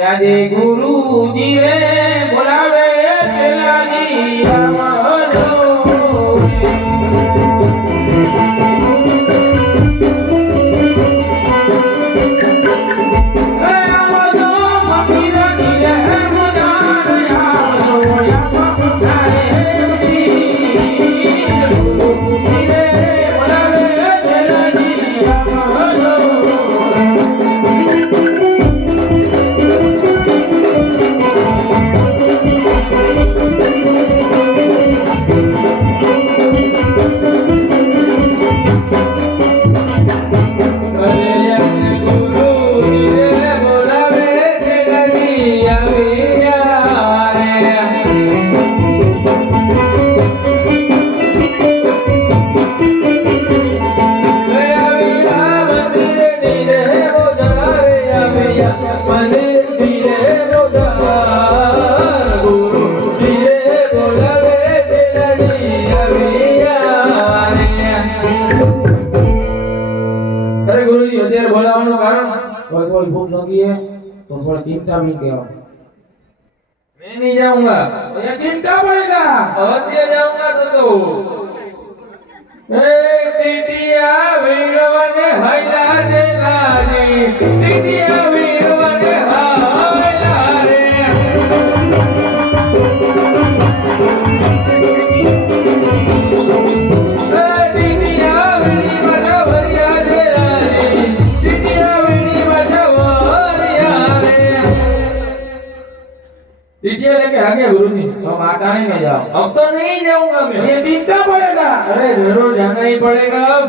राधे गुरुजी रे बोलावे चेलाजी रामनो तो थोड़ा चिंता भी करो। मैं नहीं जाऊंगा। तो ये चिंता पड़ेगा। अवश्य जाऊंगा तो। टिटिया वीरवने हैला जेलाजी, टिटिया वीरवने हैला रे। टिटिया वीरी बजावरिया जेलाजी, टिटिया वीरी बजावरिया रे। टिटिया लेके आ गया गुरुजी। तो आटा ही नहीं जाओ। अब तो नहीं जाऊंगा मैं। ये चिंता पड़ेगा। अरे जरूर जाना ही पड़ेगा अब।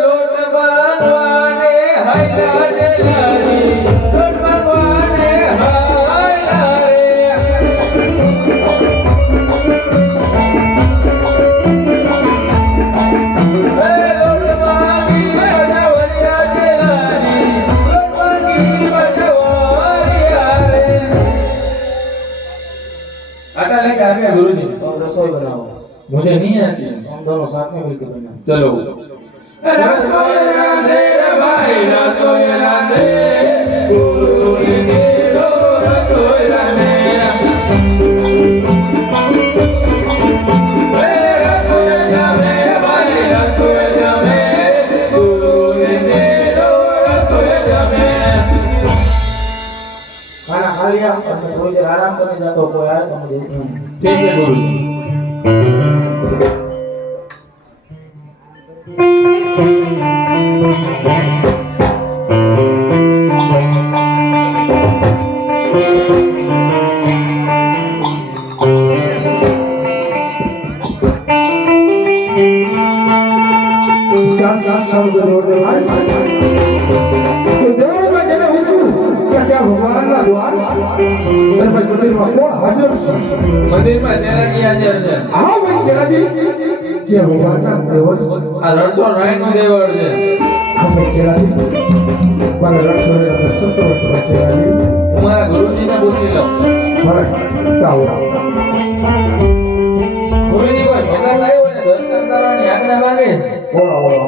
लोट भगवाने हैला जलाली, लोट भगवाने हैला रे। लोट मांगी बजावरिया जलाली, लोट मांगी बजावरिया रे। आटा लेके आ गया गुरुजी। तो रसोई बनाओ। मुझे नहीं आती। हम दोनों साथ में मिलकर बनाओ। चलो। रसोई राधे रे भाई रसोई राधे, गुरु ने दे दो रसोई राधे। रसोई राधे भाई रसोई राधे, गुरु ने दे दो रसोई राधे। खाना खा लिया और मैं थोड़ी देर आराम करने जाता हूँ। कोई आए तो मुझे ठीक है गुरु। मंदिर में चेलाजी हाજર છે। હા ભાઈ ચેલાજી કે ભગવાનના દેવળ આ રણછોડ રાયનો દેવળ છે। હા ભાઈ ચેલાજી મારા રણછોડના દર્શન તો ચેલાજી હું મારા ગુરુજીને પૂછી લઉં। મારે આવો ગુરુજી કોઈ ભગત આવ્યો હોય ને દર્શન કરવાની આજ્ઞા માંગે છે। બોલો બોલો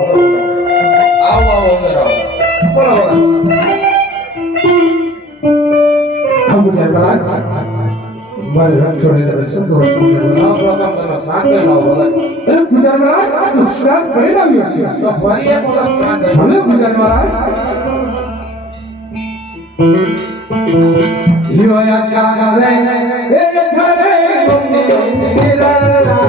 આવો આવો અંદર આવો। બોલો બોલો हम महाराज मारे रणछोड़ના દર્શન તો સૌપ્રથમ તમે સ્નાન કરી લો ભગત। અરે પૂજારી મહારાજ સ્નાન કરી લાવ્યો છે તો ફરી એક વખત સ્નાન કરી ભલે પૂજારી મહારાજ। યો આછા રે એ થરે ગોંદે નિરાલા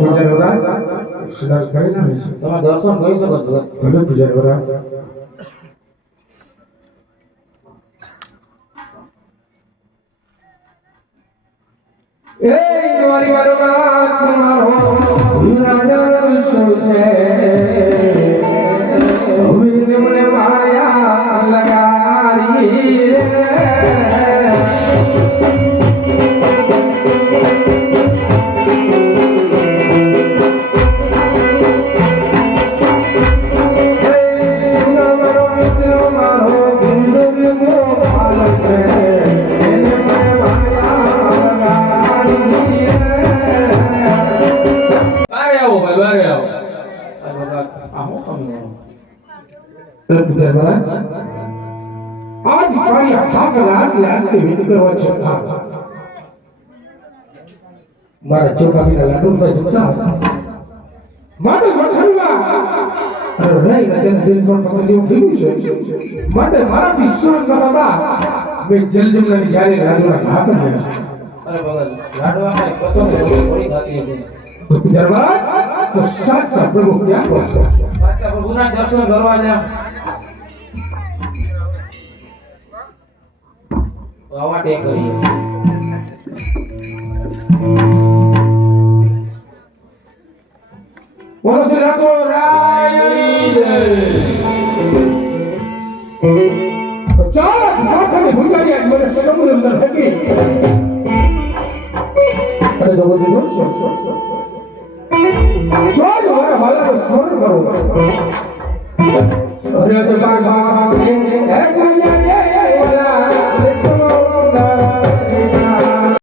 પૂજારી મહારાજ સ્નાન કરી ના લઈશું. તમે દર્શન કરી શકો છો. ભલે પૂજારી મહારાજ. એ તમારી મારો નાથ તમારો રાજાનો સૌ છે. હવે મને માયા લગાડી રે. બારે આવો ભાઈ, બારે આવો. આ બધા આ હું કામ કરો? પૂજારી મહારાજ આજ મારી થાક લાગતી વિનંતી કરવા છતાં મારા ચોખાબીના લાડુ પર જમતા હતા. માટે વખણવા અરે નહીં નજર દિલ પર પતંગ જેવું થયું છે. માટે મારાથી સહન કરતા મેં જલજમલાની જ્યારે લાડુના ઘા કર્યા છે. અરે ભગત લાડવામાં પસંદ થોડી ખાતી હતી. તો પૂજારી મહારાજ તો સાચા પ્રભુ ક્યાં પહોંચો? સાચા પ્રભુના દર્શન કરવા જા. આવા ટે કરીએ. બોલો શ્રી રાતો રાયની જય. તો ચાલ માથાની પૂજારી આજ મને સમુદ્ર અંદર ફેંકી અને તો બધું જોશો. જો મારા વાલાનો સ્મરણ કરો. અરે તો બાગ બાગ